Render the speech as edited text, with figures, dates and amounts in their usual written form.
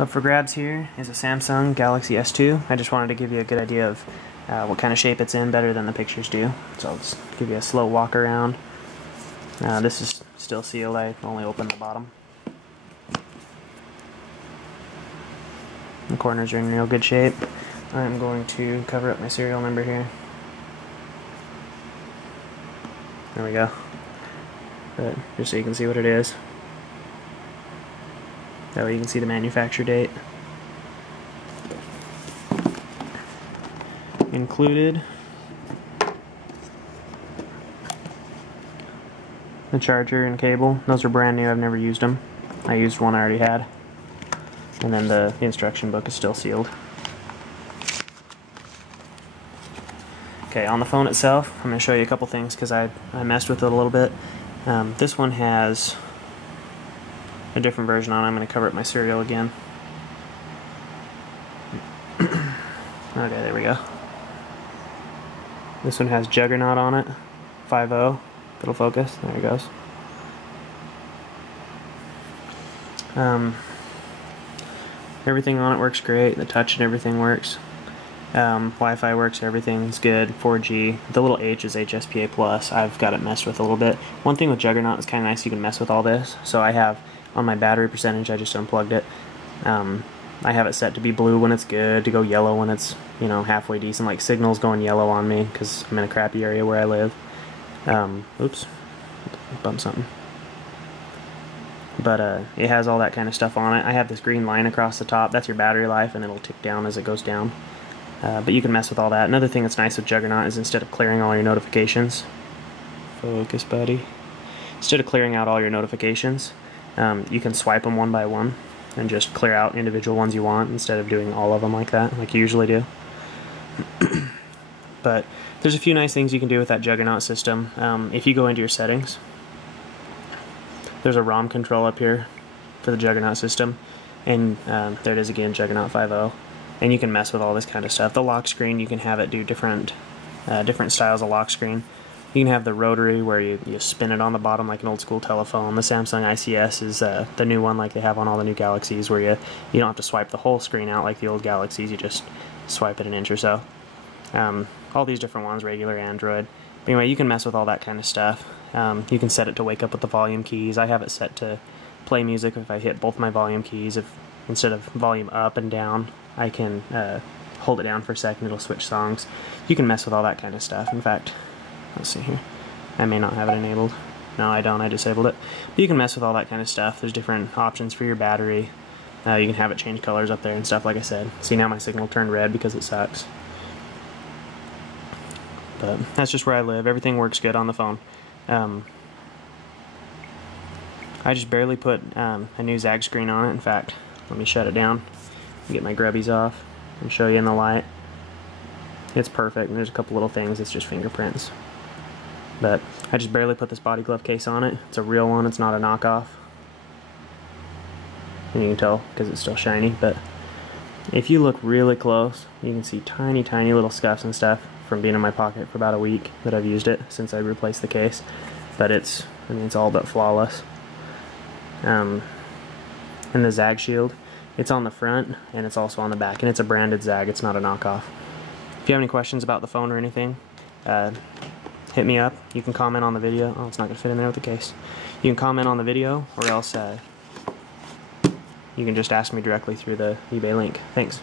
Up for grabs here is a Samsung Galaxy S2. I just wanted to give you a good idea of what kind of shape it's in, better than the pictures do. So I'll just give you a slow walk around. This is still sealed. I only opened the bottom. The corners are in real good shape. I'm going to cover up my serial number here. There we go. But just so you can see what it is. That way you can see the manufacture date. Included the charger and cable. Those are brand new, I've never used them. I used one I already had. And then the instruction book is still sealed. Okay, on the phone itself, I'm going to show you a couple things because I messed with it a little bit. This one has a different version on it. I'm going to cover up my serial again. Okay, there we go. This one has Juggernaut on it, 5.0. It'll focus. There it goes. Everything on it works great. The touch and everything works. Wi-Fi works. Everything's good. 4G. The little H is HSPA+. I've got it messed with a little bit. One thing with Juggernaut is kind of nice. You can mess with all this. So I have on my battery percentage. I just unplugged it. I have it set to be blue when it's good, to go yellow when it's, you know, halfway decent. Like signal's going yellow on me because I'm in a crappy area where I live. Oops, bumped something. But it has all that kind of stuff on it. I have this green line across the top. That's your battery life, and it'll tick down as it goes down. But you can mess with all that. Another thing that's nice with Juggernaut is instead of clearing all your notifications, focus, buddy. Instead of clearing out all your notifications, you can swipe them one by one and just clear out individual ones you want instead of doing all of them like that, like you usually do. But there's a few nice things you can do with that Juggernaut system. If you go into your settings, there's a ROM control up here for the Juggernaut system, and there it is again, Juggernaut 5.0. And you can mess with all this kind of stuff. The lock screen, you can have it do different styles of lock screen. You can have the rotary where you spin it on the bottom like an old school telephone. The Samsung ICS is the new one like they have on all the new Galaxies, where you don't have to swipe the whole screen out like the old Galaxies. You just swipe it an inch or so. All these different ones, regular Android. But anyway, you can mess with all that kind of stuff. You can set it to wake up with the volume keys. I have it set to play music if I hit both my volume keys. If instead of volume up and down, I can hold it down for a second, it'll switch songs. You can mess with all that kind of stuff. In fact, let's see here. I may not have it enabled. No, I don't. I disabled it. But you can mess with all that kind of stuff. There's different options for your battery. You can have it change colors up there and stuff, like I said. See, now my signal turned red because it sucks. But that's just where I live. Everything works good on the phone. I just barely put a new zagg screen on it. In fact, let me shut it down and get my grubbies off and show you in the light. It's perfect, and there's a couple little things. It's just fingerprints. But I just barely put this body glove case on it. It's a real one. It's not a knockoff. And you can tell because it's still shiny. But if you look really close, you can see tiny, tiny little scuffs and stuff from being in my pocket for about a week that I've used it since I replaced the case. But it's all but flawless. And the zagg shield, it's on the front and it's also on the back, and it's a branded zagg. It's not a knockoff. If you have any questions about the phone or anything, hit me up. You can comment on the video. Oh, it's not going to fit in there with the case. You can comment on the video, or else you can just ask me directly through the eBay link. Thanks.